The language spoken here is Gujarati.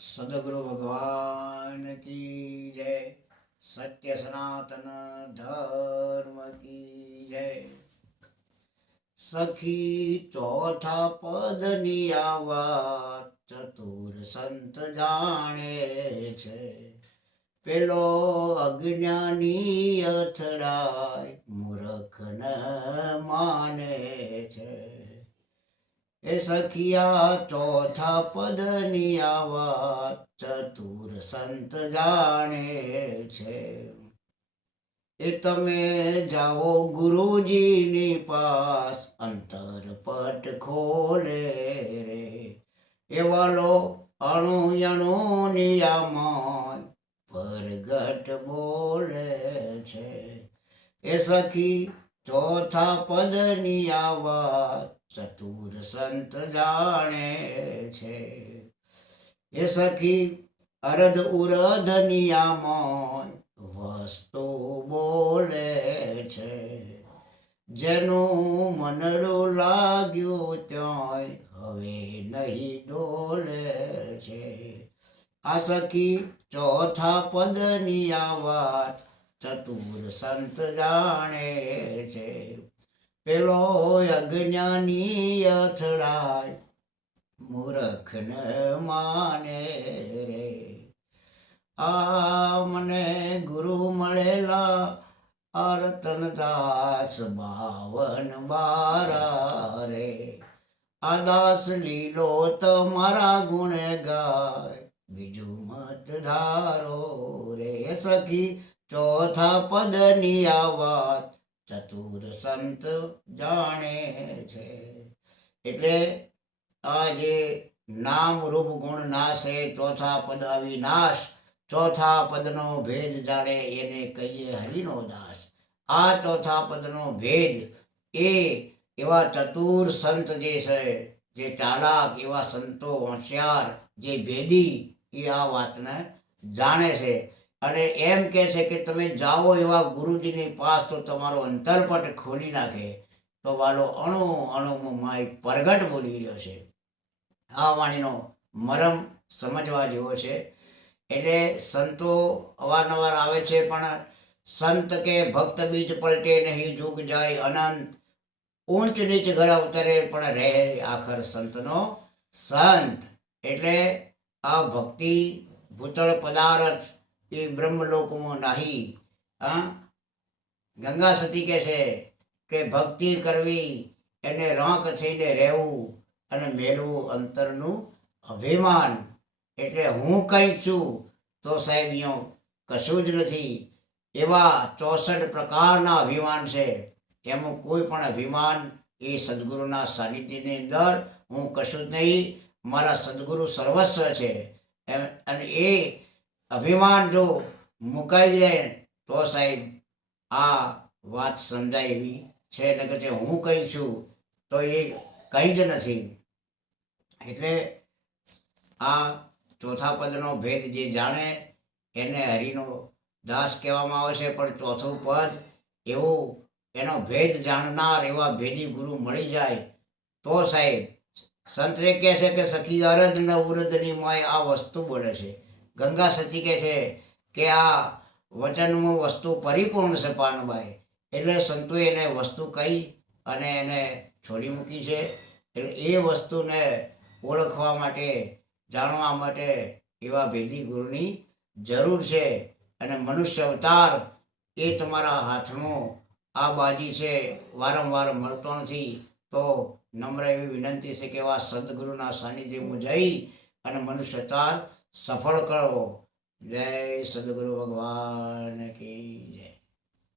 સદગુરુ ભગવાન કી જય. સત્ય સનાતન ધર્મ કી જય. સખી ચોથા પદની આ વાત ચતુર સંત જાણે છે. પેલો અજ્ઞાની અથડાય મૂર્ખ ન છે એ સખિયા ચોથા પદની આ ચતુર સંત જાણે છે. એ તમે જાઓ ગુરુજીની પાસ, અંતર પટ ખોલે રે. એવાલો અણુ અણુ નિયામન પરગટ બોલે છે. એ સખી ચોથા પદની આ વાત ચતુર સંત જાણે છે. એ સખી અરધ ઉરધ નિયામન વસ્તુ બોલે છે. જેનું મનડું લાગ્યું ત્યાંય હવે નહીં ડોલે છે. આ સખી ચોથા પદની આ વાત ચતુર સંત જાણે છે. પેલો અજ્ઞાની અથડાય. મૂર્ખ ને માને રે. આ મને ગુરુ મળેલા આ રતનદાસ બાવન બારા રે. આ દાસ લીલો તમારા ગુણ ગાય. બીજું મત ધારો રે. સખી ચોથા પદની આ વાત ચતુર સંત જાણે છે. એટલે આ જે નામ રૂપ ગુણ નાશે ચોથા પદ અવિનાશ ચોથા પદનો ભેદ જાણે એને કહીએ હરિનો દાસ. આ ચોથા પદનો ભેદ એ એવા ચતુર સંત જે છે, જે ચાલાક, એવા સંતો, હોશિયાર, જે ભેદી એ આ વાતને જાણે છે. અને એમ કહે છે કે તમે જાઓ એવા ગુરુજીની પાસ તો તમારો અંતરપટ ખોલી નાખે. તો વાલો અણુ અણુમાં માય પરગટ બોલી રહ્યો છે. આ વાણીનો મરમ સમજવા જેવો છે. એટલે સંતો અવારનવાર આવે છે, પણ સંત કે ભક્ત બીજ પલટે નહીં, જુગ જાય અનંત, ઊંચ નીચ ઘર અવતરે, પણ રહે આખર સંતનો સંત. એટલે આ ભક્તિ ભૂતળ પદાર્થ એ બ્રહ્મલોકમાં નાહી, હા? ગંગા સતી કહે છે કે ભક્તિ કરવી એને રાંક થઈને રહેવું અને મેળવું અંતરનું અભિમાન. એટલે હું કંઈક છું, તો સાહેબ અહીંયા કશું જ નથી. એવા ચોસઠ પ્રકારના અભિમાન છે. એમાં કોઈ પણ અભિમાન એ સદગુરુના સાનિધ્યની અંદર હું કશું જ નહીં. મારા સદગુરુ સર્વસ્વ છે. એમ, અને એ અભિમાન જો મુકાઈ જાય તો સાહેબ, આ વાત સમજાય એવી છે. નકર જે હું કહી છું તો એ કંઈ જ નથી. એટલે આ ચોથા પદનો ભેદ જે જાણે એને હરિનો દાસ કહેવામાં આવે છે, પણ ચોથું પદ એવું એનો ભેદ જાણનાર એવા ભેદી ગુરુ મળી જાય તો સાહેબ સંત એ કહે છે કે, સખી અરદ ન ઉરદની માય આ વસ્તુ બોલે છે. ગંગા સતી કહે છે કે આ વચનમાં વસ્તુ પરિપૂર્ણ છે પાનભાઈ એટલે સંતોએ એને વસ્તુ કહી અને એને છોડી મૂકી છે. એટલે એ વસ્તુને ઓળખવા માટે, જાણવા માટે એવા ભેદી ગુરુની જરૂર છે અને મનુષ્ય અવતાર એ તમારા હાથનું આ બાજી છે. વારંવાર મળતો નથી. તો નમ્ર એવી વિનંતી છે કે એવા સદગુરુના સાનિધ્યમાં જઈ અને મનુષ્ય અવતાર સફળ કરો. જય સદગુરુ ભગવાન કી જય.